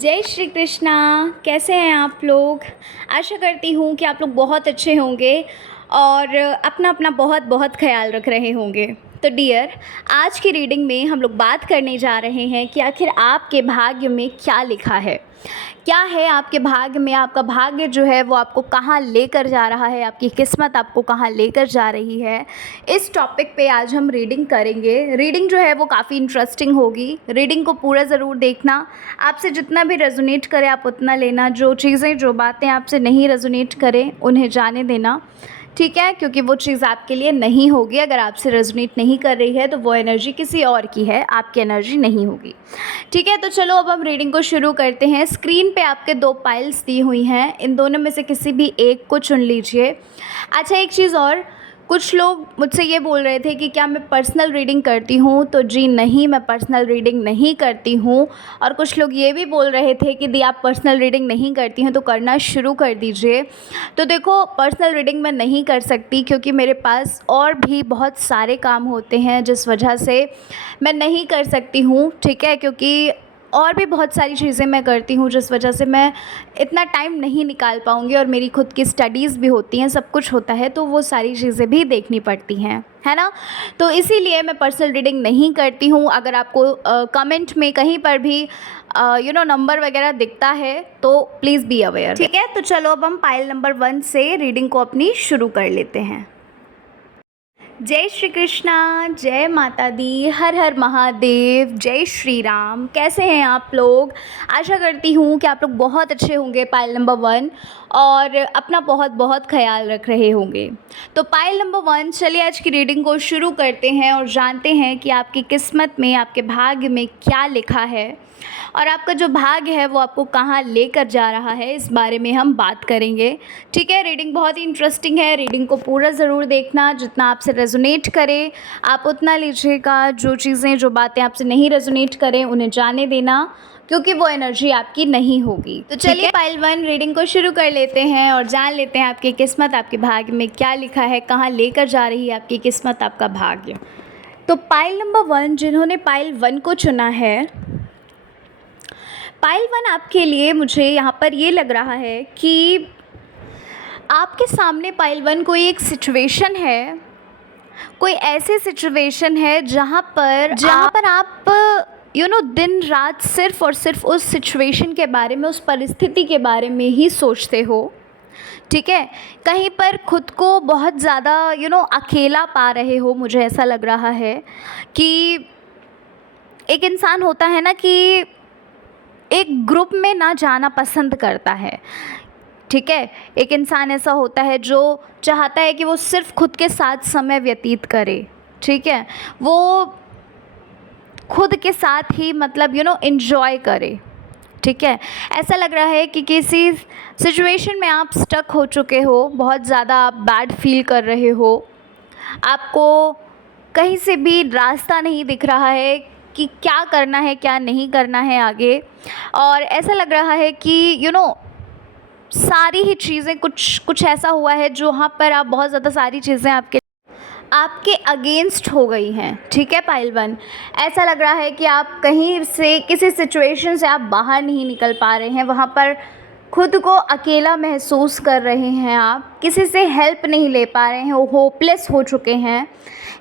जय श्री कृष्णा। कैसे हैं आप लोग? आशा करती हूँ कि आप लोग बहुत अच्छे होंगे और अपना अपना बहुत बहुत ख्याल रख रहे होंगे। तो डियर, आज की रीडिंग में हम लोग बात करने जा रहे हैं कि आखिर आपके भाग्य में क्या लिखा है। क्या है आपके भाग्य में, आपका भाग्य जो है वो आपको कहाँ लेकर जा रहा है, आपकी किस्मत आपको कहाँ लेकर जा रही है। इस टॉपिक पे आज हम रीडिंग करेंगे। रीडिंग जो है वो काफ़ी इंटरेस्टिंग होगी। रीडिंग को पूरा ज़रूर देखना। आपसे जितना भी रेजोनेट करे आप उतना लेना। जो चीज़ें जो बातें आपसे नहीं रेजोनेट करें उन्हें जाने देना, ठीक है, क्योंकि वो चीज़ आपके लिए नहीं होगी। अगर आपसे रेजोनेट नहीं कर रही है तो वो एनर्जी किसी और की है, आपकी एनर्जी नहीं होगी। ठीक है, तो चलो अब हम रीडिंग को शुरू करते हैं। स्क्रीन पे आपके 2 पाइल्स दी हुई हैं, इन दोनों में से किसी भी एक को चुन लीजिए। अच्छा, एक चीज़ और, कुछ लोग मुझसे ये बोल रहे थे कि क्या मैं पर्सनल रीडिंग करती हूँ, तो जी नहीं, मैं पर्सनल रीडिंग नहीं करती हूँ। और कुछ लोग ये भी बोल रहे थे कि दी आप पर्सनल रीडिंग नहीं करती हैं तो करना शुरू कर दीजिए। तो देखो, पर्सनल रीडिंग मैं नहीं कर सकती क्योंकि मेरे पास और भी बहुत सारे काम होते हैं, जिस वजह से मैं नहीं कर सकती हूँ। ठीक है, क्योंकि और भी बहुत सारी चीज़ें मैं करती हूँ जिस वजह से मैं इतना टाइम नहीं निकाल पाऊँगी, और मेरी खुद की स्टडीज़ भी होती हैं, सब कुछ होता है, तो वो सारी चीज़ें भी देखनी पड़ती हैं, है ना। तो इसीलिए मैं पर्सनल रीडिंग नहीं करती हूँ। अगर आपको कमेंट में कहीं पर भी नंबर वगैरह दिखता है तो प्लीज़ बी अवेयर। ठीक है, तो चलो अब हम पाइल नंबर 1 से रीडिंग को अपनी शुरू कर लेते हैं। जय श्री कृष्णा, जय माता दी, हर हर महादेव, जय श्री राम। कैसे हैं आप लोग? आशा करती हूँ कि आप लोग बहुत अच्छे होंगे, पाइल नंबर 1, और अपना बहुत बहुत ख्याल रख रहे होंगे। तो पाइल नंबर 1, चलिए आज की रीडिंग को शुरू करते हैं और जानते हैं कि आपकी किस्मत में, आपके भाग्य में क्या लिखा है और आपका जो भाग्य है वो आपको कहाँ लेकर जा रहा है, इस बारे में हम बात करेंगे। ठीक है, रीडिंग बहुत ही इंटरेस्टिंग है। रीडिंग को पूरा ज़रूर देखना। जितना आपसे रेजोनेट करे आप उतना लीजिएगा। जो चीज़ें, जो बातें आपसे नहीं रेजोनेट करें उन्हें जाने देना, क्योंकि वो एनर्जी आपकी नहीं होगी। तो चलिए पाइल 1 रीडिंग को शुरू कर लेते हैं और जान लेते हैं आपकी किस्मत, आपके भाग्य में क्या लिखा है, कहाँ लेकर जा रही है आपकी किस्मत, आपका भाग्य। तो पाइल नंबर 1, जिन्होंने पाइल 1 को चुना है, पाइल 1 आपके लिए मुझे यहाँ पर ये लग रहा है कि आपके सामने पाइल 1 कोई एक सिचुएशन है, कोई ऐसी सिचुएशन है जहाँ पर आप दिन रात सिर्फ़ और सिर्फ उस सिचुएशन के बारे में, उस परिस्थिति के बारे में ही सोचते हो। ठीक है, कहीं पर खुद को बहुत ज़्यादा अकेला पा रहे हो। मुझे ऐसा लग रहा है कि एक इंसान होता है ना कि एक ग्रुप में ना जाना पसंद करता है। ठीक है, एक इंसान ऐसा होता है जो चाहता है कि वो सिर्फ खुद के साथ समय व्यतीत करे। ठीक है, वो खुद के साथ ही मतलब एंजॉय करे। ठीक है, ऐसा लग रहा है कि किसी सिचुएशन में आप स्टक हो चुके हो, बहुत ज़्यादा आप बैड फील कर रहे हो, आपको कहीं से भी रास्ता नहीं दिख रहा है कि क्या करना है, क्या नहीं करना है आगे। और ऐसा लग रहा है कि सारी ही चीज़ें, कुछ ऐसा हुआ है जहाँ पर आप बहुत ज़्यादा सारी चीज़ें आपके अगेंस्ट हो गई हैं। ठीक है, पाइल 1, ऐसा लग रहा है कि आप कहीं से, किसी सिचुएशन से आप बाहर नहीं निकल पा रहे हैं, वहाँ पर खुद को अकेला महसूस कर रहे हैं, आप किसी से हेल्प नहीं ले पा रहे हैं, होपलेस हो चुके हैं,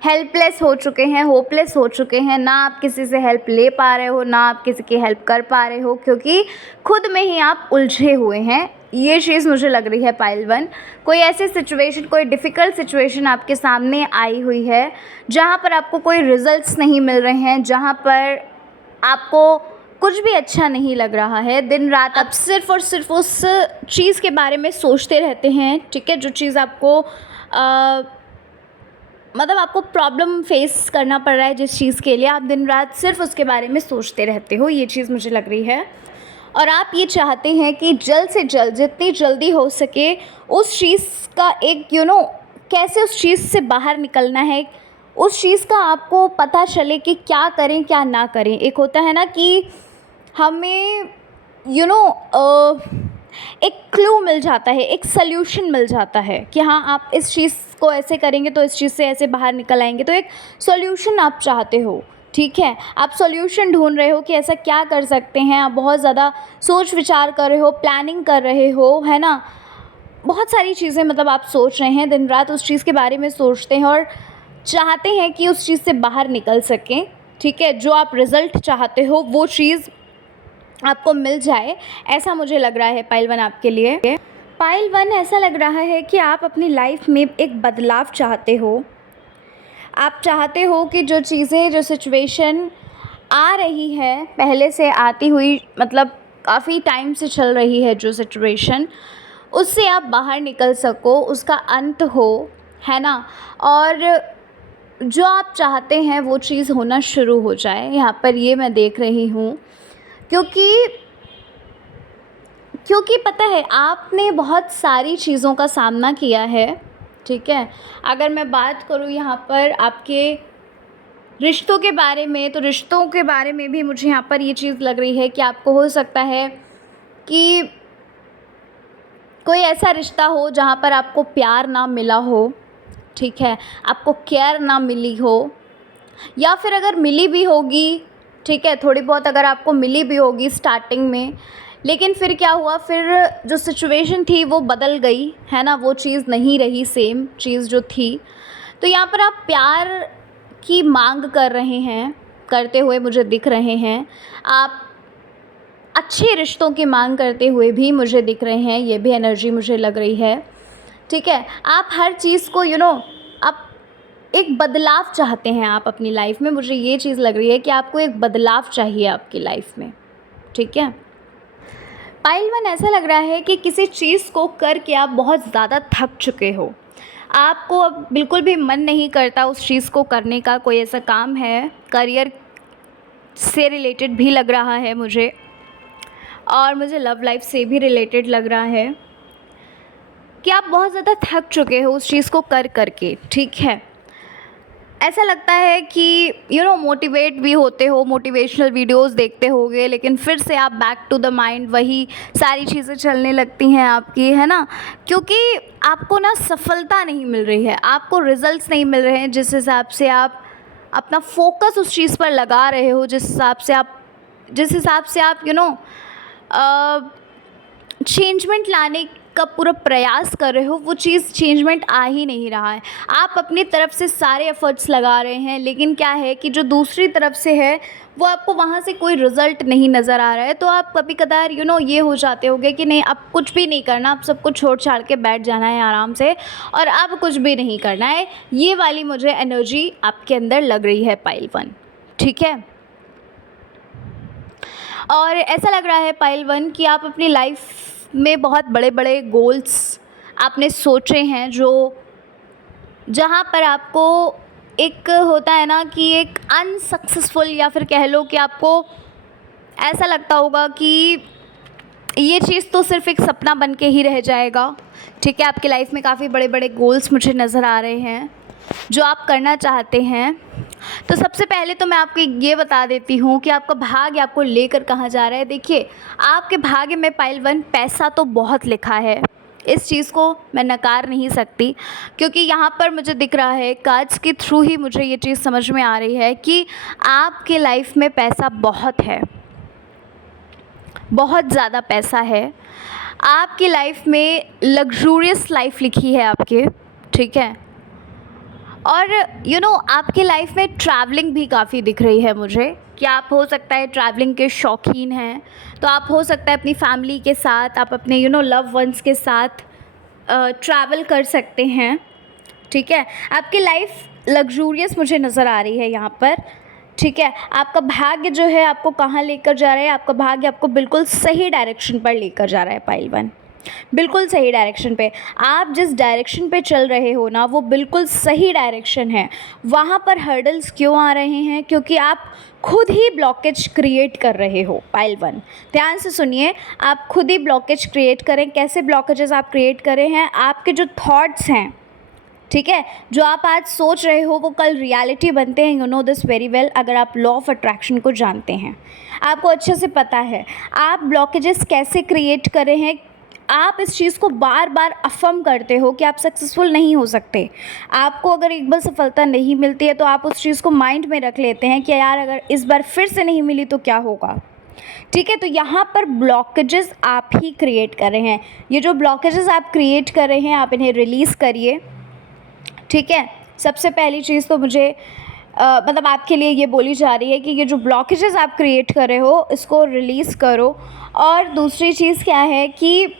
हेल्पलेस हो चुके हैं, होपलेस हो चुके हैं। ना आप किसी से हेल्प ले पा रहे हो, ना आप किसी की हेल्प कर पा रहे हो, क्योंकि खुद में ही आप उलझे हुए हैं। ये चीज़ मुझे लग रही है पाइल 1। कोई ऐसी सिचुएशन, कोई डिफ़िकल्ट सिचुएशन आपके सामने आई हुई है जहाँ पर आपको कोई रिजल्ट्स नहीं मिल रहे हैं, जहाँ पर आपको कुछ भी अच्छा नहीं लग रहा है। दिन रात आप सिर्फ़ और सिर्फ उस चीज़ के बारे में सोचते रहते हैं। ठीक है, जो चीज़ आपको मतलब आपको प्रॉब्लम फेस करना पड़ रहा है, जिस चीज़ के लिए आप दिन रात सिर्फ उसके बारे में सोचते रहते हो, ये चीज़ मुझे लग रही है। और आप ये चाहते हैं कि जल्द से जल्द, जितनी जल्दी हो सके, उस चीज़ का एक कैसे उस चीज़ से बाहर निकलना है, उस चीज़ का आपको पता चले कि क्या करें क्या ना करें। एक होता है ना कि हमें एक क्लू मिल जाता है, एक सल्यूशन मिल जाता है कि हाँ, आप इस चीज़ को ऐसे करेंगे तो इस चीज़ से ऐसे बाहर निकल आएंगे, तो एक सॉल्यूशन आप चाहते हो। ठीक है, आप सॉल्यूशन ढूंढ रहे हो कि ऐसा क्या कर सकते हैं, आप बहुत ज़्यादा सोच विचार कर रहे हो, प्लानिंग कर रहे हो, है ना। बहुत सारी चीज़ें मतलब आप सोच रहे हैं, दिन रात उस चीज़ के बारे में सोचते हैं और चाहते हैं कि उस चीज़ से बाहर निकल सकें। ठीक है, जो आप रिज़ल्ट चाहते हो वो चीज़ आपको मिल जाए, ऐसा मुझे लग रहा है पाइल 1 आपके लिए। पाइल 1, ऐसा लग रहा है कि आप अपनी लाइफ में एक बदलाव चाहते हो। आप चाहते हो कि जो चीज़ें, जो सिचुएशन आ रही है पहले से आती हुई, मतलब काफ़ी टाइम से चल रही है जो सिचुएशन, उससे आप बाहर निकल सको, उसका अंत हो, है ना। और जो आप चाहते हैं वो चीज़ होना शुरू हो जाए, यहाँ पर ये मैं देख रही हूँ। क्योंकि पता है आपने बहुत सारी चीज़ों का सामना किया है। ठीक है, अगर मैं बात करूँ यहाँ पर आपके रिश्तों के बारे में, तो रिश्तों के बारे में भी मुझे यहाँ पर ये चीज़ लग रही है कि आपको हो सकता है कि कोई ऐसा रिश्ता हो जहाँ पर आपको प्यार ना मिला हो। ठीक है, आपको केयर ना मिली हो, या फिर अगर मिली भी होगी, ठीक है, थोड़ी बहुत अगर आपको मिली भी होगी स्टार्टिंग में, लेकिन फिर क्या हुआ, फिर जो सिचुएशन थी वो बदल गई, है ना, वो चीज़ नहीं रही सेम चीज़ जो थी। तो यहाँ पर आप प्यार की मांग कर रहे हैं, करते हुए मुझे दिख रहे हैं। आप अच्छे रिश्तों की मांग करते हुए भी मुझे दिख रहे हैं, ये भी एनर्जी मुझे लग रही है। ठीक है, आप हर चीज़ को आप एक बदलाव चाहते हैं आप अपनी लाइफ में, मुझे ये चीज़ लग रही है कि आपको एक बदलाव चाहिए आपकी लाइफ में। ठीक है, पाइल 1, ऐसा लग रहा है कि किसी चीज़ को करके आप बहुत ज़्यादा थक चुके हो, आपको अब बिल्कुल भी मन नहीं करता उस चीज़ को करने का। कोई ऐसा काम है, करियर से रिलेटेड भी लग रहा है मुझे, और मुझे लव लाइफ से भी रिलेटेड लग रहा है कि आप बहुत ज़्यादा थक चुके हो उस चीज़ को कर के। ठीक है, ऐसा लगता है कि मोटिवेट भी होते हो, मोटिवेशनल वीडियोस देखते होगे, लेकिन फिर से आप बैक टू द माइंड वही सारी चीज़ें चलने लगती हैं आपकी, है ना। क्योंकि आपको ना सफलता नहीं मिल रही है, आपको रिजल्ट्स नहीं मिल रहे हैं जिस हिसाब से आप अपना फोकस उस चीज़ पर लगा रहे हो, जिस हिसाब से आप चेंजमेंट लाने का पूरा प्रयास कर रहे हो, वो चीज़ चेंजमेंट आ ही नहीं रहा है। आप अपनी तरफ से सारे एफ़र्ट्स लगा रहे हैं, लेकिन क्या है कि जो दूसरी तरफ से है वो आपको वहाँ से कोई रिज़ल्ट नहीं नज़र आ रहा है। तो आप कभी कदार ये हो जाते होगे कि नहीं, अब कुछ भी नहीं करना, अब सब कुछ छोड़ छाड़ के बैठ जाना है आराम से, और अब कुछ भी नहीं करना है। ये वाली मुझे एनर्जी आपके अंदर लग रही है पाइल 1। ठीक है, और ऐसा लग रहा है पाइल 1 कि आप अपनी लाइफ में बहुत बड़े बड़े गोल्स आपने सोचे हैं, जहाँ पर आपको एक होता है ना कि एक अनसक्सेसफुल, या फिर कह लो कि आपको ऐसा लगता होगा कि ये चीज़ तो सिर्फ एक सपना बन के ही रह जाएगा। ठीक है, आपकी लाइफ में काफ़ी बड़े बड़े गोल्स मुझे नज़र आ रहे हैं जो आप करना चाहते हैं। तो सबसे पहले तो मैं आपको ये बता देती हूँ कि आपका भाग्य आपको लेकर कहाँ जा रहा है। देखिए, आपके भाग्य में पाइल 1 पैसा तो बहुत लिखा है, इस चीज़ को मैं नकार नहीं सकती, क्योंकि यहाँ पर मुझे दिख रहा है कार्ड्स के थ्रू ही मुझे ये चीज़ समझ में आ रही है कि आपके लाइफ में पैसा बहुत है, बहुत ज़्यादा पैसा है। आपकी लाइफ में लग्जूरियस लाइफ लिखी है आपके। ठीक है, और आपके लाइफ में ट्रैवलिंग भी काफ़ी दिख रही है मुझे, कि आप हो सकता है ट्रैवलिंग के शौकीन हैं। तो आप हो सकता है अपनी फैमिली के साथ, आप अपने लव वंस के साथ ट्रैवल कर सकते हैं। ठीक है, आपकी लाइफ लग्जूरियस मुझे नज़र आ रही है यहाँ पर। ठीक है, आपका भाग्य जो है आपको कहाँ लेकर जा रहा है, आपका भाग्य आपको बिल्कुल सही डायरेक्शन पर लेकर जा रहा है पाइल 1, बिल्कुल सही डायरेक्शन पे। आप जिस डायरेक्शन पे चल रहे हो ना, वो बिल्कुल सही डायरेक्शन है। वहाँ पर हर्डल्स क्यों आ रहे हैं, क्योंकि आप खुद ही ब्लॉकेज क्रिएट कर रहे हो पाइल 1। ध्यान से सुनिए, आप खुद ही ब्लॉकेज क्रिएट करें। कैसे ब्लॉकेजेस आप क्रिएट कर रहे हैं, आपके जो थॉट्स हैं, ठीक है, जो आप आज सोच रहे हो वो कल रियलिटी बनते हैं। You know this very well. अगर आप लॉ ऑफ अट्रैक्शन को जानते हैं, आपको अच्छे से पता है आप ब्लॉकेजेस कैसे क्रिएट कर रहे हैं, आप इस चीज़ को बार बार अफ़र्म करते हो कि आप सक्सेसफुल नहीं हो सकते। आपको अगर एक बार सफलता नहीं मिलती है तो आप उस चीज़ को माइंड में रख लेते हैं कि यार अगर इस बार फिर से नहीं मिली तो क्या होगा। ठीक है, तो यहाँ पर ब्लॉकेजेस आप ही क्रिएट कर रहे हैं। ये जो ब्लॉकेजेस आप क्रिएट कर रहे हैं आप इन्हें रिलीज़ करिए। ठीक है, सबसे पहली चीज़ तो मुझे मतलब आपके लिए ये बोली जा रही है कि ये जो ब्लॉकेजेस आप क्रिएट कर रहे हो इसको रिलीज़ करो। और दूसरी चीज़ क्या है कि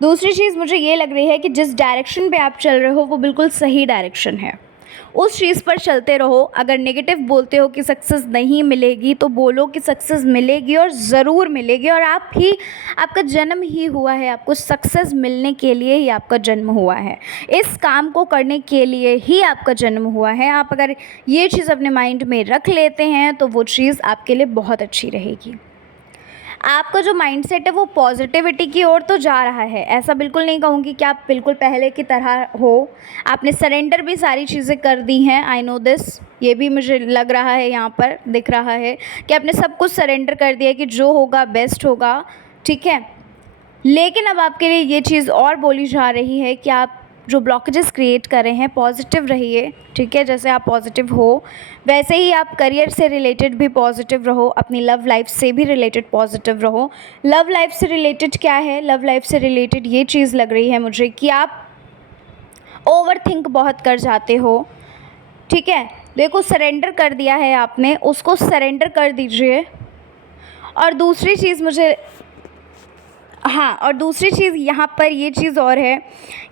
दूसरी चीज़ मुझे ये लग रही है कि जिस डायरेक्शन पे आप चल रहे हो वो बिल्कुल सही डायरेक्शन है, उस चीज़ पर चलते रहो। अगर नेगेटिव बोलते हो कि सक्सेस नहीं मिलेगी तो बोलो कि सक्सेस मिलेगी और ज़रूर मिलेगी। और आपका जन्म ही हुआ है, आपको सक्सेस मिलने के लिए ही आपका जन्म हुआ है, इस काम को करने के लिए ही आपका जन्म हुआ है। आप अगर ये चीज़ अपने माइंड में रख लेते हैं तो वो चीज़ आपके लिए बहुत अच्छी रहेगी। आपका जो माइंडसेट है वो पॉजिटिविटी की ओर तो जा रहा है। ऐसा बिल्कुल नहीं कहूँगी कि आप बिल्कुल पहले की तरह हो। आपने सरेंडर भी सारी चीज़ें कर दी हैं, आई नो दिस। ये भी मुझे लग रहा है, यहाँ पर दिख रहा है कि आपने सब कुछ सरेंडर कर दिया कि जो होगा बेस्ट होगा। ठीक है, लेकिन अब आपके लिए ये चीज़ और बोली जा रही है कि आप जो ब्लॉकेजेस क्रिएट कर रहे हैं पॉजिटिव रहिए। ठीक है, जैसे आप पॉजिटिव हो वैसे ही आप करियर से रिलेटेड भी पॉजिटिव रहो, अपनी लव लाइफ से भी रिलेटेड पॉजिटिव रहो। लव लाइफ से रिलेटेड क्या है, लव लाइफ से रिलेटेड ये चीज़ लग रही है मुझे कि आप ओवर थिंक बहुत कर जाते हो। ठीक है, देखो सरेंडर कर दिया है आपने, उसको सरेंडर कर दीजिए। और दूसरी चीज़ मुझे और दूसरी चीज़ यहाँ पर ये चीज़ और है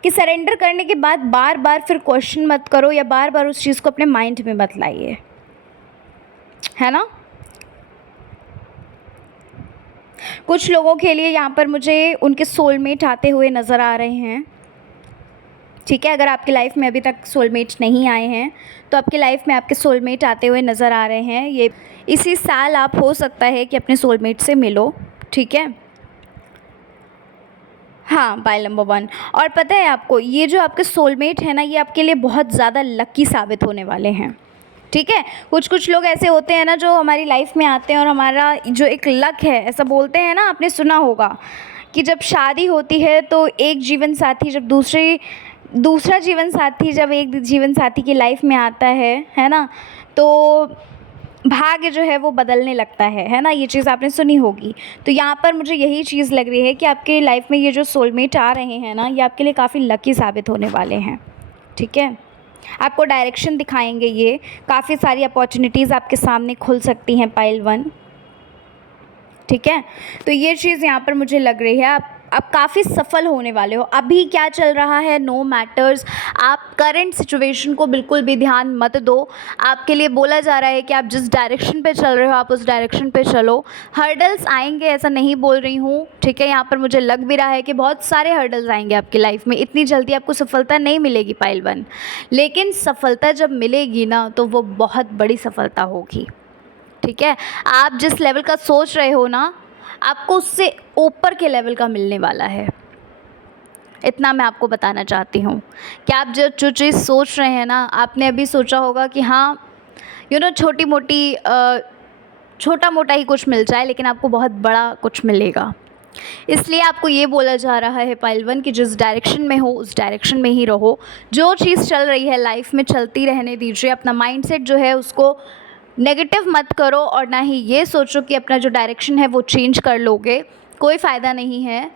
कि सरेंडर करने के बाद बार बार फिर क्वेश्चन मत करो या बार बार उस चीज़ को अपने माइंड में मत लाइए, है ना। कुछ लोगों के लिए यहाँ पर मुझे उनके सोलमेट आते हुए नज़र आ रहे हैं। ठीक है, अगर आपकी लाइफ में अभी तक सोलमेट नहीं आए हैं तो आपकी लाइफ में आपके सोलमेट आते हुए नज़र आ रहे हैं। ये इसी साल आप हो सकता है कि अपने सोलमेट से मिलो। ठीक है, हाँ, पाइल नंबर 1। और पता है आपको, ये जो आपके सोलमेट है ना, ये आपके लिए बहुत ज़्यादा लकी साबित होने वाले हैं। ठीक है, कुछ लोग ऐसे होते हैं ना जो हमारी लाइफ में आते हैं और हमारा जो एक लक है, ऐसा बोलते हैं ना, आपने सुना होगा कि जब शादी होती है तो एक जीवन साथी जब दूसरा जीवन साथी जब एक जीवन साथी की लाइफ में आता है ना, तो भाग्य जो है वो बदलने लगता है ना। ये चीज़ आपने सुनी होगी। तो यहाँ पर मुझे यही चीज़ लग रही है कि आपके लाइफ में ये जो सोलमेट आ रहे हैं ना, ये आपके लिए काफ़ी लकी साबित होने वाले हैं। ठीक है, आपको डायरेक्शन दिखाएंगे, ये काफ़ी सारी अपॉर्चुनिटीज़ आपके सामने खुल सकती हैं पाइल 1। ठीक है, तो ये चीज़ यहाँ पर मुझे लग रही है। आप काफ़ी सफल होने वाले हो। अभी क्या चल रहा है नो मैटर्स, आप करंट सिचुएशन को बिल्कुल भी ध्यान मत दो। आपके लिए बोला जा रहा है कि आप जिस डायरेक्शन पे चल रहे हो आप उस डायरेक्शन पे चलो। हर्डल्स आएंगे, ऐसा नहीं बोल रही हूँ। ठीक है, यहाँ पर मुझे लग भी रहा है कि बहुत सारे हर्डल्स आएंगे आपकी लाइफ में। इतनी जल्दी आपको सफलता नहीं मिलेगी पाइल 1, लेकिन सफलता जब मिलेगी ना तो वो बहुत बड़ी सफलता होगी। ठीक है, आप जिस लेवल का सोच रहे हो ना, आपको उससे ऊपर के लेवल का मिलने वाला है। इतना मैं आपको बताना चाहती हूँ कि आप जो चीज़ सोच रहे हैं ना, आपने अभी सोचा होगा कि हाँ छोटा मोटा ही कुछ मिल जाए, लेकिन आपको बहुत बड़ा कुछ मिलेगा। इसलिए आपको ये बोला जा रहा है पाइल 1 कि जिस डायरेक्शन में हो उस डायरेक्शन में ही रहो। जो चीज़ चल रही है लाइफ में चलती रहने दीजिए। अपना माइंडसेट जो है उसको नेगेटिव मत करो और ना ही ये सोचो कि अपना जो डायरेक्शन है वो चेंज कर लोगे। कोई फ़ायदा नहीं है,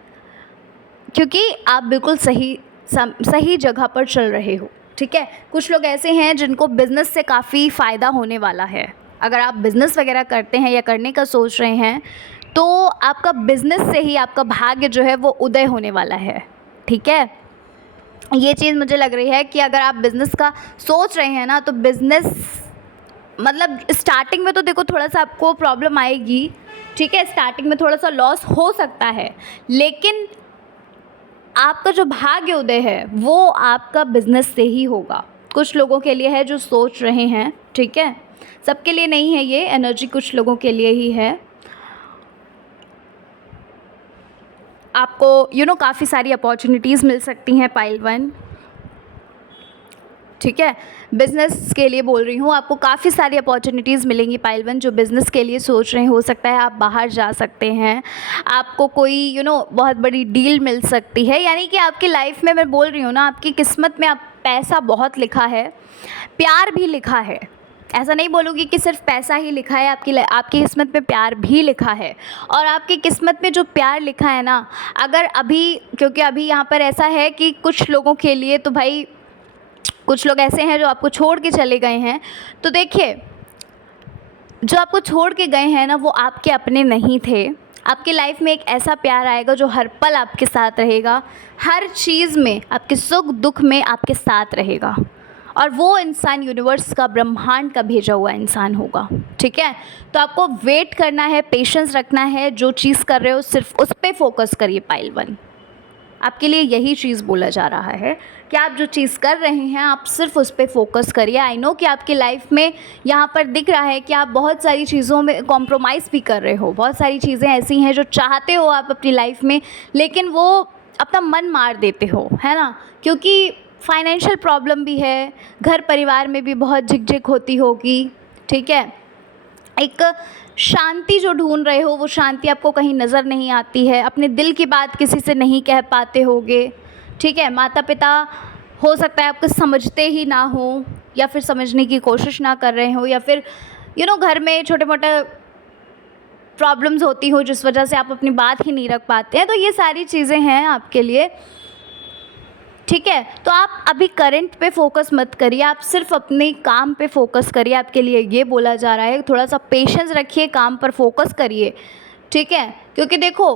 क्योंकि आप बिल्कुल सही जगह पर चल रहे हो। ठीक है, कुछ लोग ऐसे हैं जिनको बिज़नेस से काफ़ी फ़ायदा होने वाला है। अगर आप बिज़नेस वगैरह करते हैं या करने का सोच रहे हैं तो आपका बिज़नेस से ही आपका भाग्य जो है वो उदय होने वाला है। ठीक है, ये चीज़ मुझे लग रही है कि अगर आप बिज़नेस का सोच रहे हैं ना, तो बिज़नेस मतलब स्टार्टिंग में तो देखो थोड़ा सा आपको प्रॉब्लम आएगी। ठीक है, स्टार्टिंग में थोड़ा सा लॉस हो सकता है, लेकिन आपका जो भाग्य उदय है वो आपका बिज़नेस से ही होगा। कुछ लोगों के लिए है जो सोच रहे हैं। ठीक है, सबके लिए नहीं है ये एनर्जी, कुछ लोगों के लिए ही है। आपको काफ़ी सारी अपॉर्चुनिटीज़ मिल सकती हैं पाइल 1। ठीक है, बिज़नेस के लिए बोल रही हूँ। आपको काफ़ी सारी अपॉर्चुनिटीज़ मिलेंगी पाइल 1, जो बिज़नेस के लिए सोच रहे हैं। हो सकता है आप बाहर जा सकते हैं, आपको कोई बहुत बड़ी डील मिल सकती है। यानी कि आपकी लाइफ में, मैं बोल रही हूँ ना, आपकी किस्मत में आप पैसा बहुत लिखा है, प्यार भी लिखा है। ऐसा नहीं बोलूँगी कि सिर्फ पैसा ही लिखा है, आपकी किस्मत में प्यार भी लिखा है। और आपकी किस्मत में जो प्यार लिखा है ना, अगर अभी, क्योंकि अभी यहाँ पर ऐसा है कि कुछ लोगों के लिए तो भाई, कुछ लोग ऐसे हैं जो आपको छोड़ के चले गए हैं। तो देखिए, जो आपको छोड़ के गए हैं ना, वो आपके अपने नहीं थे। आपकी लाइफ में एक ऐसा प्यार आएगा जो हर पल आपके साथ रहेगा, हर चीज़ में, आपके सुख दुख में आपके साथ रहेगा। और वो इंसान यूनिवर्स का, ब्रह्मांड का भेजा हुआ इंसान होगा। ठीक है, तो आपको वेट करना है, पेशेंस रखना है। जो चीज़ कर रहे हो सिर्फ उस पर फोकस करिए पाइल 1। आपके लिए यही चीज़ बोला जा रहा है कि आप जो चीज़ कर रहे हैं, आप सिर्फ उस पर फोकस करिए। आई नो कि आपकी लाइफ में यहाँ पर दिख रहा है कि आप बहुत सारी चीज़ों में कॉम्प्रोमाइज़ भी कर रहे हो। बहुत सारी चीज़ें ऐसी हैं जो चाहते हो आप अपनी लाइफ में, लेकिन वो अपना मन मार देते हो, है ना, क्योंकि फाइनेंशियल प्रॉब्लम भी है, घर परिवार में भी बहुत झिकझिक होती होगी। ठीक है, एक शांति जो ढूंढ रहे हो, वो शांति आपको कहीं नज़र नहीं आती है। अपने दिल की बात किसी से नहीं कह पाते होगे। ठीक है, माता पिता हो सकता है आपको समझते ही ना हो, या फिर समझने की कोशिश ना कर रहे हो, या फिर घर में छोटे मोटे प्रॉब्लम्स होती हो जिस वजह से आप अपनी बात ही नहीं रख पाते हैं। तो ये सारी चीज़ें हैं आपके लिए। ठीक है, तो आप अभी करंट पे फोकस मत करिए, आप सिर्फ अपने काम पे फोकस करिए। आपके लिए ये बोला जा रहा है, थोड़ा सा पेशेंस रखिए, काम पर फोकस करिए। ठीक है, क्योंकि देखो,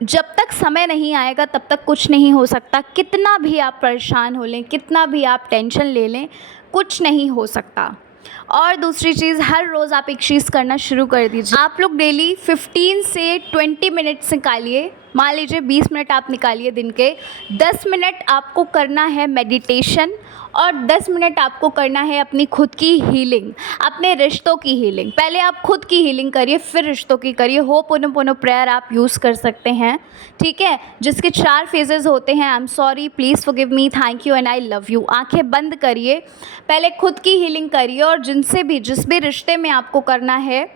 जब तक समय नहीं आएगा तब तक कुछ नहीं हो सकता। कितना भी आप परेशान हो लें, कितना भी आप टेंशन ले लें, कुछ नहीं हो सकता। और दूसरी चीज़, हर रोज़ आप एक चीज़ करना शुरू कर दीजिए। आप लोग डेली 15 से 20 मिनट्स निकालिए। मान लीजिए 20 मिनट आप निकालिए दिन के, 10 मिनट आपको करना है मेडिटेशन, और 10 मिनट आपको करना है अपनी खुद की हीलिंग, अपने रिश्तों की हीलिंग। पहले आप खुद की हीलिंग करिए, फिर रिश्तों की करिए। होपोनोपोनो प्रेयर आप यूज़ कर सकते हैं। ठीक है, जिसके 4 फेजेस होते हैं। I am sorry, please forgive me, thank you and I love you. आंखें बंद करिए, पहले खुद की हीलिंग करिए, और जिस भी रिश्ते में आपको करना है,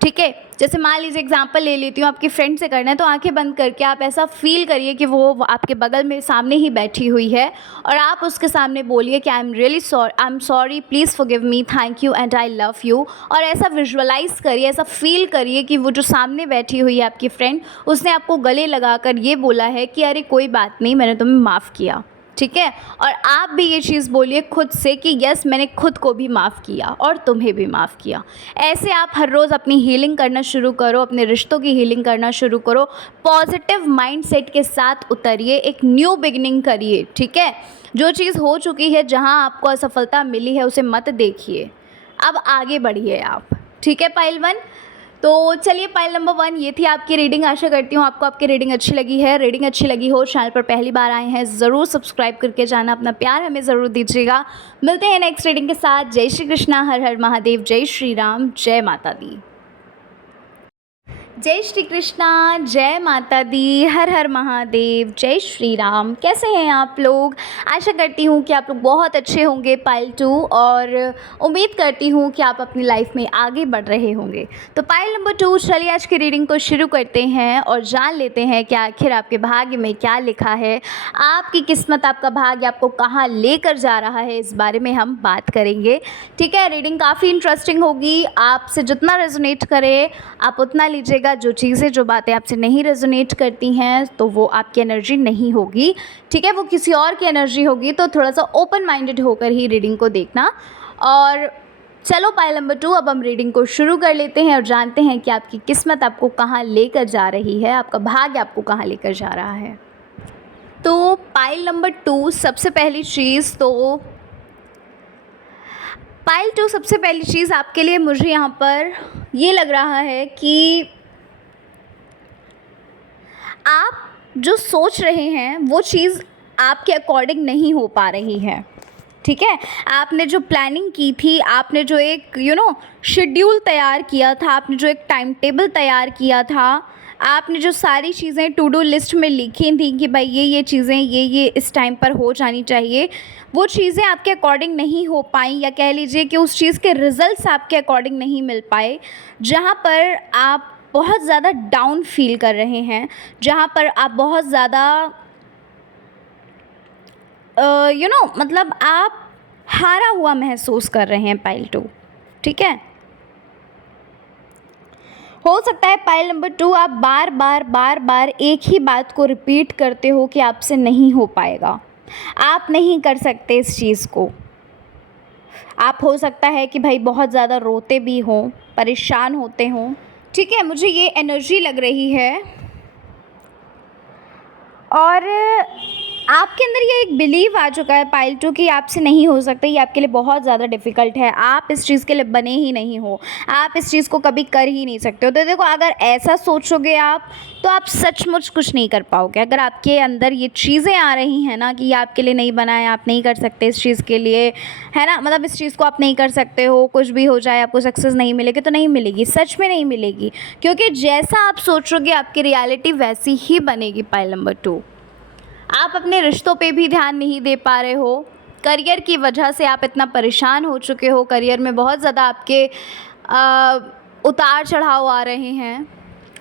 ठीक है, जैसे मान लीजिए एग्जांपल ले लेती हूँ, आपकी फ्रेंड से करना है, तो आंखें बंद करके आप ऐसा फील करिए कि वो आपके बगल में सामने ही बैठी हुई है, और आप उसके सामने बोलिए कि I am sorry, please forgive me, thank you and I love you. और ऐसा विजुअलाइज़ करिए, ऐसा फील करिए कि वो जो सामने बैठी हुई है आपकी फ्रेंड, उसने आपको गले लगाकर ये बोला है कि अरे कोई बात नहीं, मैंने तुम्हें माफ़ किया। ठीक है, और आप भी ये चीज़ बोलिए खुद से कि यस, मैंने खुद को भी माफ़ किया और तुम्हें भी माफ़ किया। ऐसे आप हर रोज़ अपनी हीलिंग करना शुरू करो, अपने रिश्तों की हीलिंग करना शुरू करो। पॉजिटिव माइंडसेट के साथ उतरिए, एक न्यू बिगिनिंग करिए। ठीक है, जो चीज़ हो चुकी है, जहाँ आपको असफलता मिली है, उसे मत देखिए, अब आगे बढ़िए आप। ठीक है पाइल 1, तो चलिए पाइल नंबर 1 ये थी आपकी रीडिंग। आशा करती हूँ आपको आपकी रीडिंग अच्छी लगी है। रीडिंग अच्छी लगी हो, चैनल पर पहली बार आए हैं, ज़रूर सब्सक्राइब करके जाना, अपना प्यार हमें ज़रूर दीजिएगा। मिलते हैं नेक्स्ट रीडिंग के साथ। जय श्री कृष्णा, हर हर महादेव, जय श्री राम, जय माता दी। जय श्री कृष्णा, जय माता दी, हर हर महादेव, जय श्री राम। कैसे हैं आप लोग? आशा करती हूँ कि आप लोग बहुत अच्छे होंगे पाइल 2, और उम्मीद करती हूँ कि आप अपनी लाइफ में आगे बढ़ रहे होंगे। तो पाइल नंबर 2, चलिए आज की रीडिंग को शुरू करते हैं और जान लेते हैं कि आखिर आपके भाग्य में क्या लिखा है। आपकी किस्मत, आपका भाग्य आपको कहाँ लेकर जा रहा है, इस बारे में हम बात करेंगे। ठीक है, रीडिंग काफ़ी इंटरेस्टिंग होगी। आपसे जितना रेजोनेट करे आप उतना लीजिएगा। जो चीज़ें, जो बातें आपसे नहीं रेजोनेट करती हैं, तो वो आपकी एनर्जी नहीं होगी। ठीक है, वो किसी और की एनर्जी होगी। तो थोड़ा सा ओपन माइंडेड होकर ही रीडिंग को देखना। और चलो पाइल नंबर 2, अब हम रीडिंग को शुरू कर लेते हैं और जानते हैं कि आपकी किस्मत आपको कहाँ लेकर जा रही है, आपका भाग्य आपको कहाँ लेकर जा रहा है। तो पाइल नंबर 2, सबसे पहली चीज़, तो पाइल 2 सबसे पहली चीज़ आपके लिए मुझे यहाँ पर ये लग रहा है कि आप जो सोच रहे हैं वो चीज़ आपके अकॉर्डिंग नहीं हो पा रही है। ठीक है, आपने जो प्लानिंग की थी, आपने जो एक शेड्यूल तैयार किया था, आपने जो एक टाइम टेबल तैयार किया था, आपने जो सारी चीज़ें टू डू लिस्ट में लिखी थी कि भाई ये चीज़ें ये इस टाइम पर हो जानी चाहिए, वो चीज़ें आपके अकॉर्डिंग नहीं हो पाई, या कह लीजिए कि उस चीज़ के रिज़ल्ट्स आपके अकॉर्डिंग नहीं मिल पाए, जहाँ पर आप बहुत ज़्यादा डाउन फील कर रहे हैं, जहाँ पर आप बहुत ज़्यादा मतलब आप हारा हुआ महसूस कर रहे हैं पाइल 2, ठीक है। हो सकता है पाइल नंबर 2 आप बार बार एक ही बात को रिपीट करते हो कि आपसे नहीं हो पाएगा, आप नहीं कर सकते इस चीज़ को। आप हो सकता है कि भाई बहुत ज़्यादा रोते भी हों, परेशान होते हों, ठीक है, मुझे ये एनर्जी लग रही है। और आपके अंदर ये एक बिलीव आ चुका है पाइल 2 कि आपसे नहीं हो सकता, ये आपके लिए बहुत ज़्यादा डिफ़िकल्ट है, आप इस चीज़ के लिए बने ही नहीं हो, आप इस चीज़ को कभी कर ही नहीं सकते हो। तो देखो, अगर ऐसा सोचोगे आप तो आप सचमुच कुछ नहीं कर पाओगे। अगर आपके अंदर ये चीज़ें आ रही हैं ना कि ये आपके लिए नहीं बना है, आप नहीं कर सकते इस चीज़ के लिए, है ना, मतलब इस चीज़ को आप नहीं कर सकते हो, कुछ भी हो जाए आपको सक्सेस नहीं मिलेगी, तो नहीं मिलेगी, सच में नहीं मिलेगी, क्योंकि जैसा आप सोचोगे आपकी रियलिटी वैसी ही बनेगी। पाइल नंबर 2, आप अपने रिश्तों पे भी ध्यान नहीं दे पा रहे हो, करियर की वजह से आप इतना परेशान हो चुके हो, करियर में बहुत ज़्यादा आपके उतार चढ़ाव आ रहे हैं।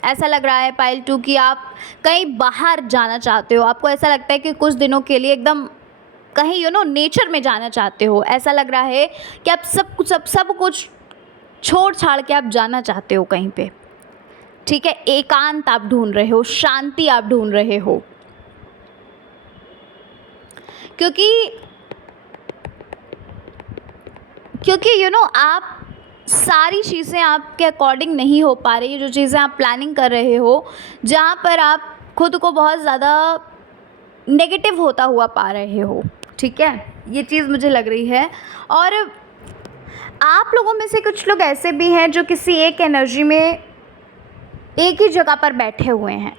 ऐसा लग रहा है पाइल 2 कि आप कहीं बाहर जाना चाहते हो, आपको ऐसा लगता है कि कुछ दिनों के लिए एकदम कहीं नेचर में जाना चाहते हो। ऐसा लग रहा है कि आप सब कुछ छोड़ छाड़ के आप जाना चाहते हो कहीं पे, ठीक है, एकांत आप ढूंढ रहे हो, शांति आप ढूंढ रहे हो, क्योंकि आप सारी चीज़ें आपके अकॉर्डिंग नहीं हो पा रही है, जो चीज़ें आप प्लानिंग कर रहे हो, जहाँ पर आप खुद को बहुत ज़्यादा नेगेटिव होता हुआ पा रहे हो, ठीक है, ये चीज़ मुझे लग रही है। और आप लोगों में से कुछ लोग ऐसे भी हैं जो किसी एक एनर्जी में एक ही जगह पर बैठे हुए हैं,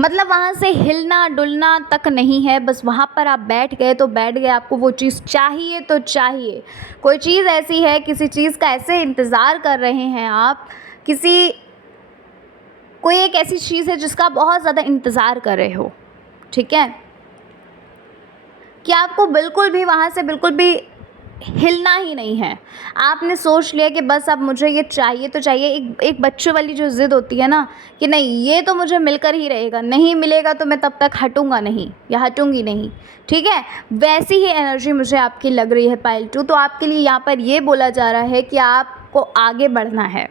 मतलब वहाँ से हिलना डुलना तक नहीं है, बस वहाँ पर आप बैठ गए तो बैठ गए, आपको वो चीज़ चाहिए तो चाहिए। कोई चीज़ ऐसी है, किसी चीज़ का ऐसे इंतज़ार कर रहे हैं आप, कोई एक ऐसी चीज़ है जिसका बहुत ज़्यादा इंतज़ार कर रहे हो, ठीक है, कि आपको बिल्कुल भी वहाँ से बिल्कुल भी हिलना ही नहीं है। आपने सोच लिया कि बस अब मुझे ये चाहिए तो चाहिए, एक बच्चों वाली जो ज़िद होती है ना कि नहीं ये तो मुझे मिलकर ही रहेगा, नहीं मिलेगा तो मैं तब तक हटूंगा नहीं या हटूंगी नहीं, ठीक है, वैसी ही एनर्जी मुझे आपकी लग रही है पाइल 2। तो आपके लिए यहाँ पर ये बोला जा रहा है कि आपको आगे बढ़ना है।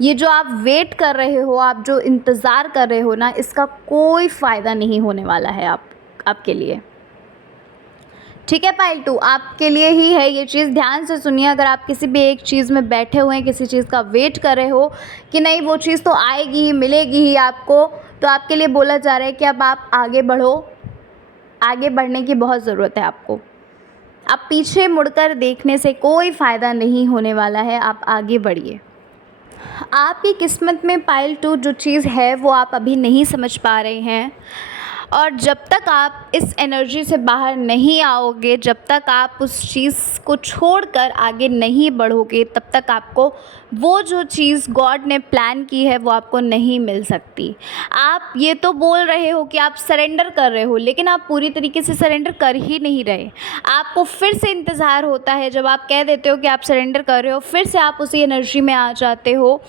ये जो आप वेट कर रहे हो, आप जो इंतज़ार कर रहे हो ना, इसका कोई फ़ायदा नहीं होने वाला है आपके लिए, ठीक है। पाइल 2 आपके लिए ही है ये चीज़, ध्यान से सुनिए। अगर आप किसी भी एक चीज़ में बैठे हुए हैं, किसी चीज़ का वेट कर रहे हो कि नहीं वो चीज़ तो आएगी ही, मिलेगी ही आपको, तो आपके लिए बोला जा रहा है कि अब आप आगे बढ़ो, आगे बढ़ने की बहुत ज़रूरत है आपको। अब पीछे मुड़कर देखने से कोई फ़ायदा नहीं होने वाला है, आप आगे बढ़िए। आपकी किस्मत में पाइल 2 जो चीज़ है वो आप अभी नहीं समझ पा रहे हैं, और जब तक आप इस एनर्जी से बाहर नहीं आओगे, जब तक आप उस चीज़ को छोड़कर आगे नहीं बढ़ोगे, तब तक आपको वो जो चीज़ गॉड ने प्लान की है वो आपको नहीं मिल सकती। आप ये तो बोल रहे हो कि आप सरेंडर कर रहे हो, लेकिन आप पूरी तरीके से सरेंडर कर ही नहीं रहे। आपको फिर से इंतज़ार होता है, जब आप कह देते हो कि आप सरेंडर कर रहे हो, फिर से आप उसी एनर्जी में आ जाते हो,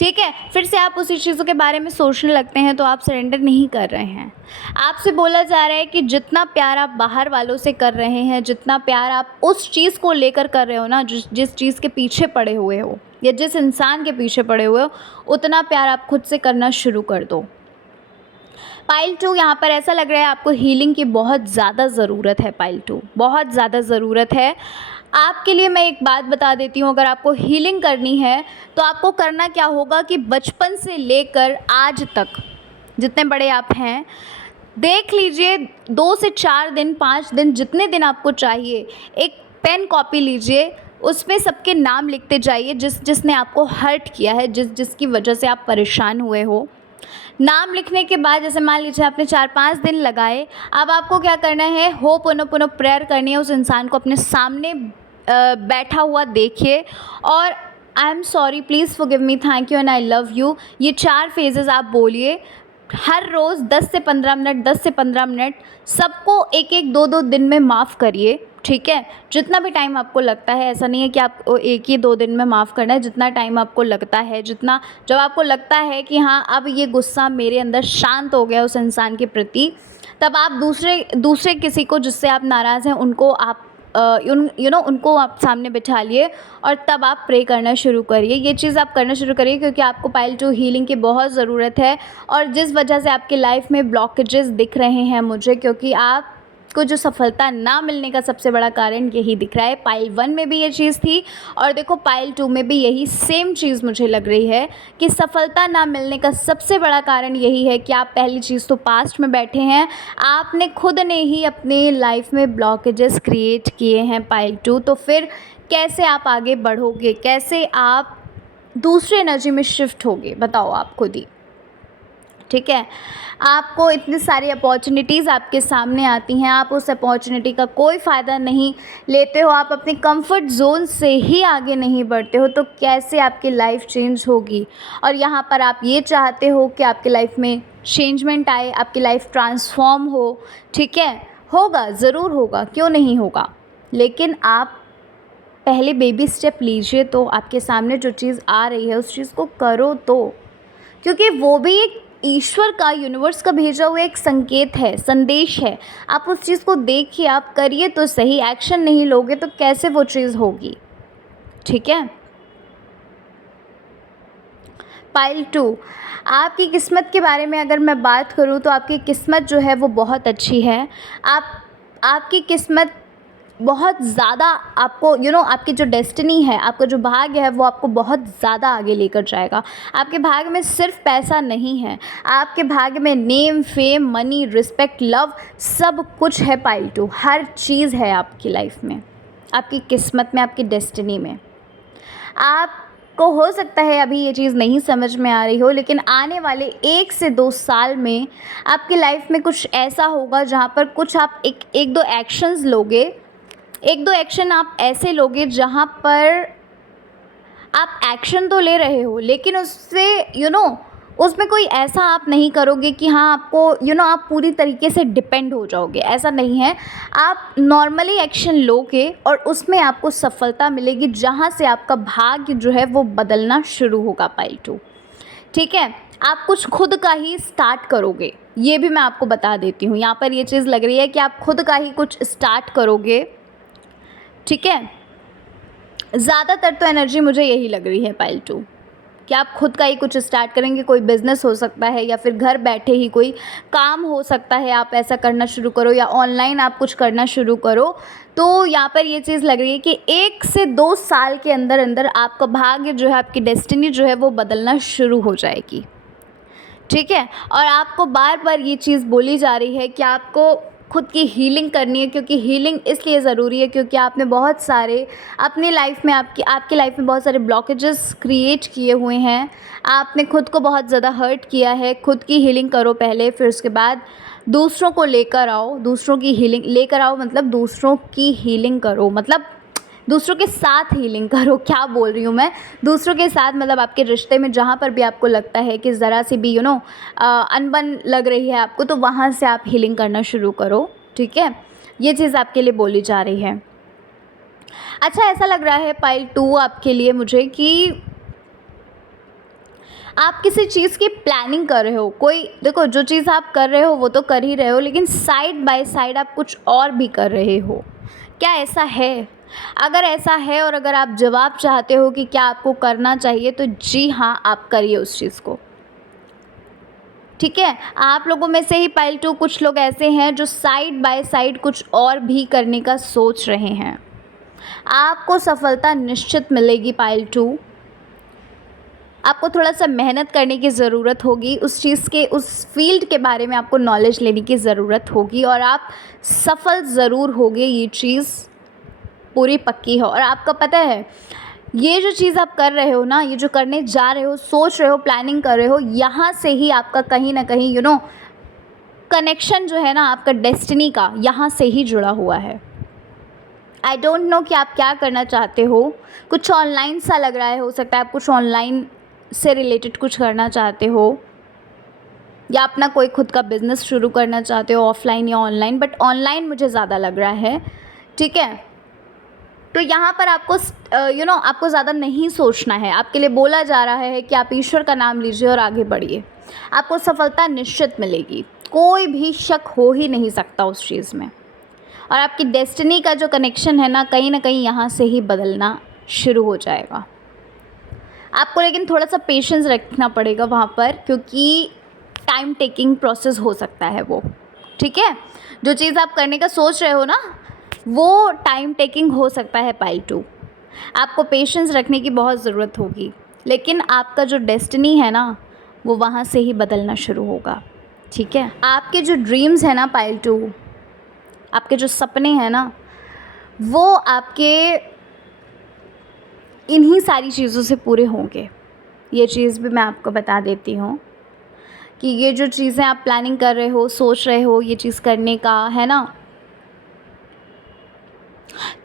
ठीक है, फिर से आप उसी चीज़ों के बारे में सोचने लगते हैं, तो आप सरेंडर नहीं कर रहे हैं। आपसे बोला जा रहा है कि जितना प्यार आप बाहर वालों से कर रहे हैं, जितना प्यार आप उस चीज़ को लेकर कर रहे हो ना, जिस चीज़ के पीछे पड़े हुए हो या जिस इंसान के पीछे पड़े हुए हो, उतना प्यार आप खुद से करना शुरू कर दो। पाइल 2 यहाँ पर ऐसा लग रहा है आपको हीलिंग की बहुत ज़्यादा ज़रूरत है। पाइल 2 बहुत ज़्यादा ज़रूरत है आपके लिए। मैं एक बात बता देती हूँ, अगर आपको हीलिंग करनी है तो आपको करना क्या होगा कि बचपन से लेकर आज तक जितने बड़े आप हैं, देख लीजिए 2 से 4 दिन 5 दिन जितने दिन आपको चाहिए, एक पेन कॉपी लीजिए, उसमें सबके नाम लिखते जाइए जिसने आपको हर्ट किया है, जिसकी वजह से आप परेशान हुए हो। नाम लिखने के बाद जैसे मान लीजिए आपने 4-5 दिन लगाए, अब आपको क्या करना है, हो पुनः प्रेयर करनी है। उस इंसान को अपने सामने बैठा हुआ देखिए और I am sorry, please forgive me, thank you and I love you. ये 4 फेजेज़ आप बोलिए हर रोज़ 10 से 15 मिनट, 10 से 15 मिनट, सबको 1-1, 2-2 दिन में माफ़ करिए, ठीक है? जितना भी टाइम आपको लगता है, ऐसा नहीं है कि आपको 1 ही 2 दिन में माफ़ करना है, जितना टाइम आपको लगता है, जितना जब आपको लगता है कि हाँ, अब ये गुस्सा मेरे अंदर शांत हो गया उस इंसान के प्रति, तब आप दूसरे किसी को जिससे आप नाराज़ हैं उनको आप उनको आप सामने बिठा लिए और तब आप प्रे करना शुरू करिए। ये चीज़ आप करना शुरू करिए क्योंकि आपको पाइल 2 हीलिंग की बहुत ज़रूरत है। और जिस वजह से आपकी लाइफ में ब्लॉकेजेस दिख रहे हैं मुझे, क्योंकि आपको जो सफलता ना मिलने का सबसे बड़ा कारण यही दिख रहा है। पाइल 1 में भी ये चीज़ थी और देखो पाइल 2 में भी यही सेम चीज़ मुझे लग रही है कि सफलता ना मिलने का सबसे बड़ा कारण यही है कि आप पहली चीज़ तो पास्ट में बैठे हैं, आपने खुद ने ही अपने लाइफ में ब्लॉकेजेस क्रिएट किए हैं पाइल 2। तो फिर कैसे आप आगे बढ़ोगे, कैसे आप दूसरे एनर्जी में शिफ्ट होगे, बताओ आप खुद ही, ठीक है? आपको इतनी सारी अपॉर्चुनिटीज़ आपके सामने आती हैं, आप उस अपॉर्चुनिटी का कोई फ़ायदा नहीं लेते हो, आप अपने कंफर्ट ज़ोन से ही आगे नहीं बढ़ते हो, तो कैसे आपकी लाइफ चेंज होगी? और यहाँ पर आप ये चाहते हो कि आपकी लाइफ में चेंजमेंट आए, आपकी लाइफ ट्रांसफॉर्म हो, ठीक है? होगा, ज़रूर होगा, क्यों नहीं होगा? लेकिन आप पहले बेबी स्टेप लीजिए, तो आपके सामने जो चीज़ आ रही है उस चीज़ को करो तो, क्योंकि वो भी एक ईश्वर का, यूनिवर्स का भेजा हुआ एक संकेत है, संदेश है। आप उस चीज़ को देखिए, आप करिए तो सही, एक्शन नहीं लोगे तो कैसे वो चीज़ होगी, ठीक है? पाइल 2, आपकी किस्मत के बारे में अगर मैं बात करूँ तो आपकी किस्मत जो है वो बहुत अच्छी है। आपकी किस्मत बहुत ज़्यादा आपको आपकी जो डेस्टिनी है, आपका जो भाग्य है वो आपको बहुत ज़्यादा आगे लेकर जाएगा। आपके भाग्य में सिर्फ पैसा नहीं है, आपके भाग्य में name, fame, money, respect, love सब कुछ है पाइल 2, हर चीज़ है आपकी लाइफ में, आपकी किस्मत में, आपकी डेस्टिनी में। आपको हो सकता है अभी ये चीज़ नहीं समझ में आ रही हो, लेकिन आने वाले 1 से 2 साल में आपकी लाइफ में कुछ ऐसा होगा जहाँ पर कुछ आप एक दो एक्शंस लोगे, 1-2 एक्शन आप ऐसे लोगे जहाँ पर आप एक्शन तो ले रहे हो लेकिन उससे उसमें कोई ऐसा आप नहीं करोगे कि हाँ आपको आप पूरी तरीके से डिपेंड हो जाओगे, ऐसा नहीं है। आप नॉर्मली एक्शन लोगे और उसमें आपको सफलता मिलेगी, जहाँ से आपका भाग्य जो है वो बदलना शुरू होगा पाइल 2, ठीक है? आप कुछ खुद का ही स्टार्ट करोगे, ये भी मैं आपको बता देती हूँ। यहाँ पर ये चीज़ लग रही है कि आप खुद का ही कुछ स्टार्ट करोगे, ठीक है? ज़्यादातर तो एनर्जी मुझे यही लग रही है पाइल 2 कि आप खुद का ही कुछ स्टार्ट करेंगे। कोई बिज़नेस हो सकता है या फिर घर बैठे ही कोई काम हो सकता है, आप ऐसा करना शुरू करो या ऑनलाइन आप कुछ करना शुरू करो। तो यहाँ पर ये चीज़ लग रही है कि 1 से 2 साल के अंदर अंदर आपका भाग्य जो है, आपकी डेस्टिनी जो है वो बदलना शुरू हो जाएगी, ठीक है? और आपको बार बार ये चीज़ बोली जा रही है कि आपको खुद की हीलिंग करनी है, क्योंकि हीलिंग इसलिए ज़रूरी है क्योंकि आपने बहुत सारे अपनी लाइफ में आपकी लाइफ में बहुत सारे ब्लॉकेजेस क्रिएट किए हुए हैं। आपने खुद को बहुत ज़्यादा हर्ट किया है। खुद की हीलिंग करो पहले, फिर उसके बाद दूसरों को लेकर आओ, दूसरों की हीलिंग लेकर आओ, मतलब दूसरों की हीलिंग करो, मतलब दूसरों के साथ हीलिंग करो। क्या बोल रही हूँ मैं, दूसरों के साथ मतलब आपके रिश्ते में जहाँ पर भी आपको लगता है कि ज़रा सी भी अनबन लग रही है आपको, तो वहाँ से आप हीलिंग करना शुरू करो, ठीक है? ये चीज़ आपके लिए बोली जा रही है। अच्छा, ऐसा लग रहा है पाइल 2 आपके लिए मुझे कि आप किसी चीज़ की प्लानिंग कर रहे हो। कोई देखो, जो चीज़ आप कर रहे हो वो तो कर ही रहे हो, लेकिन साइड बाय साइड आप कुछ और भी कर रहे हो। क्या ऐसा है? अगर ऐसा है और अगर आप जवाब चाहते हो कि क्या आपको करना चाहिए, तो जी हाँ, आप करिए उस चीज़ को, ठीक है? आप लोगों में से ही पाइल 2 कुछ लोग ऐसे हैं जो साइड बाय साइड कुछ और भी करने का सोच रहे हैं। आपको सफलता निश्चित मिलेगी पाइल 2। आपको थोड़ा सा मेहनत करने की ज़रूरत होगी, उस चीज़ के, उस फील्ड के बारे में आपको नॉलेज लेने की ज़रूरत होगी और आप सफल ज़रूर होगे, ये चीज़ पूरी पक्की है। और आपका पता है, ये जो चीज़ आप कर रहे हो ना, ये जो करने जा रहे हो, सोच रहे हो, प्लानिंग कर रहे हो, यहाँ से ही आपका कहीं ना कहीं कनेक्शन जो है ना आपका डेस्टिनी का, यहाँ से ही जुड़ा हुआ है। आई डोंट नो कि आप क्या करना चाहते हो। कुछ ऑनलाइन सा लग रहा है, हो सकता है आप कुछ ऑनलाइन से रिलेटेड कुछ करना चाहते हो, या अपना कोई खुद का बिज़नेस शुरू करना चाहते हो, ऑफलाइन या ऑनलाइन, बट ऑनलाइन मुझे ज़्यादा लग रहा है। ठीक है, तो यहाँ पर आपको आपको ज़्यादा नहीं सोचना है। आपके लिए बोला जा रहा है कि आप ईश्वर का नाम लीजिए और आगे बढ़िए, आपको सफलता निश्चित मिलेगी, कोई भी शक हो ही नहीं सकता उस चीज़ में। और आपकी डेस्टिनी का जो कनेक्शन है ना कहीं यहाँ से ही बदलना शुरू हो जाएगा। आपको लेकिन थोड़ा सा पेशेंस रखना पड़ेगा वहाँ पर, क्योंकि टाइम टेकिंग प्रोसेस हो सकता है वो। ठीक है, जो चीज़ आप करने का सोच रहे हो ना वो टाइम टेकिंग हो सकता है पाइल 2। आपको पेशेंस रखने की बहुत ज़रूरत होगी, लेकिन आपका जो डेस्टिनी है ना वो वहाँ से ही बदलना शुरू होगा। ठीक है, आपके जो ड्रीम्स हैं ना पाइल 2, आपके जो सपने हैं ना वो आपके इन्हीं सारी चीज़ों से पूरे होंगे। ये चीज़ भी मैं आपको बता देती हूँ कि ये जो चीज़ें आप प्लानिंग कर रहे हो, सोच रहे हो ये चीज़ करने का, है ना,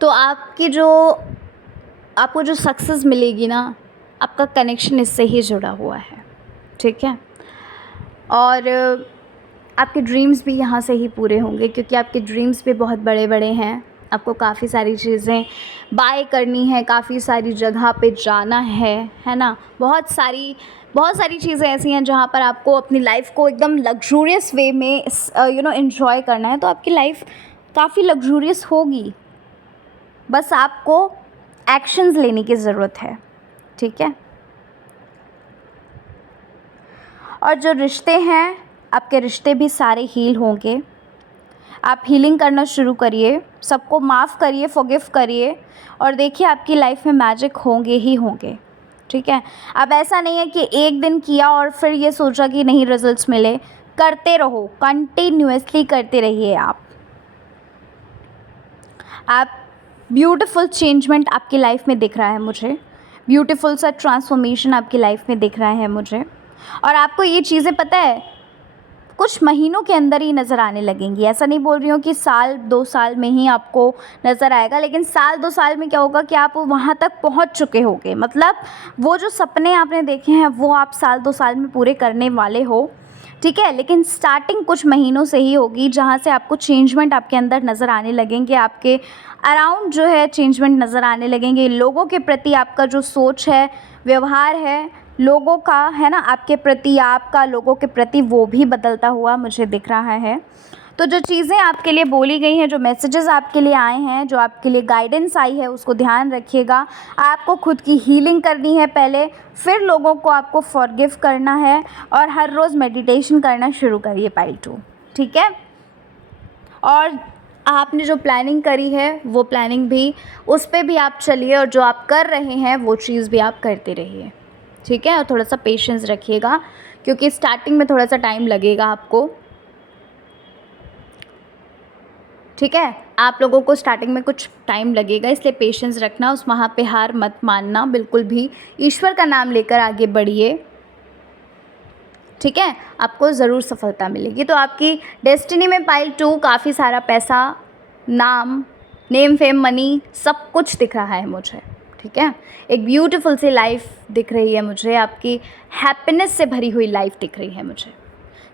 तो आपको जो सक्सेस मिलेगी ना, आपका कनेक्शन इससे ही जुड़ा हुआ है। ठीक है, और आपके ड्रीम्स भी यहाँ से ही पूरे होंगे, क्योंकि आपके ड्रीम्स भी बहुत बड़े बड़े हैं। आपको काफ़ी सारी चीज़ें बाय करनी है, काफ़ी सारी जगह पे जाना है ना, बहुत सारी चीज़ें ऐसी हैं जहाँ पर आपको अपनी लाइफ को एकदम लग्जूरियस वे में एंजॉय करना है। तो आपकी लाइफ काफ़ी लग्जूरियस होगी, बस आपको एक्शंस लेने की ज़रूरत है। ठीक है, और जो रिश्ते हैं आपके रिश्ते भी सारे हील होंगे। आप हीलिंग करना शुरू करिए, सबको माफ़ करिए, फॉरगिव करिए, और देखिए आपकी लाइफ में मैजिक होंगे ही होंगे। ठीक है, अब ऐसा नहीं है कि एक दिन किया और फिर ये सोचा कि नहीं रिजल्ट्स मिले। करते रहो, कंटिन्यूअसली करते रहिए। आप ब्यूटीफुल चेंजमेंट आपकी लाइफ में दिख रहा है मुझे, ब्यूटीफुल सा ट्रांसफॉर्मेशन आपकी लाइफ में दिख रहा है मुझे। और आपको ये चीज़ें पता है कुछ महीनों के अंदर ही नज़र आने लगेंगी। ऐसा नहीं बोल रही हूँ कि साल 2 साल में ही आपको नज़र आएगा, लेकिन साल 2 साल में क्या होगा कि आप वहाँ तक पहुँच चुके होगे। मतलब वो जो सपने आपने देखे हैं वो आप साल 2 साल में पूरे करने वाले हो। ठीक है, लेकिन स्टार्टिंग कुछ महीनों से ही होगी जहाँ से आपको चेंजमेंट आपके अंदर नज़र आने लगेंगे, आपके अराउंड जो है चेंजमेंट नज़र आने लगेंगे। लोगों के प्रति आपका जो सोच है, व्यवहार है लोगों का, है ना, आपके प्रति, आपका लोगों के प्रति, वो भी बदलता हुआ मुझे दिख रहा है। तो जो चीज़ें आपके लिए बोली गई हैं, जो मैसेजेस आपके लिए आए हैं, जो आपके लिए गाइडेंस आई है, उसको ध्यान रखिएगा। आपको खुद की हीलिंग करनी है पहले, फिर लोगों को आपको फॉरगिव करना है, और हर रोज़ मेडिटेशन करना शुरू करिए पाइल 2। ठीक है, और आपने जो प्लानिंग करी है वो प्लानिंग भी, उस पर भी आप चलिए, और जो आप कर रहे हैं वो चीज़ भी आप करते रहिए। ठीक है, और थोड़ा सा पेशेंस रखिएगा, क्योंकि स्टार्टिंग में थोड़ा सा टाइम लगेगा आपको। ठीक है, आप लोगों को स्टार्टिंग में कुछ टाइम लगेगा, इसलिए पेशेंस रखना, उस वहाँ पे हार मत मानना बिल्कुल भी। ईश्वर का नाम लेकर आगे बढ़िए। ठीक है, आपको ज़रूर सफलता मिलेगी। तो आपकी डेस्टिनी में पाइल 2 काफ़ी सारा पैसा, नाम, नेम, फेम, मनी सब कुछ दिख रहा है मुझे। ठीक है, एक ब्यूटीफुल सी लाइफ दिख रही है मुझे, आपकी हैप्पीनेस से भरी हुई लाइफ दिख रही है मुझे।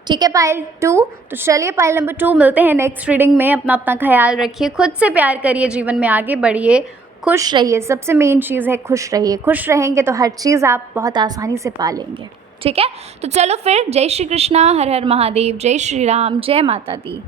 ठीक है पाइल 2, तो चलिए पाइल नंबर 2 मिलते हैं नेक्स्ट रीडिंग में। अपना ख्याल रखिए, खुद से प्यार करिए, जीवन में आगे बढ़िए, खुश रहिए। सबसे मेन चीज़ है खुश रहिए। खुश रहेंगे तो हर चीज़ आप बहुत आसानी से पा लेंगे। ठीक है, तो चलो फिर, जय श्री कृष्णा, हर हर महादेव, जय श्री राम, जय माता दी।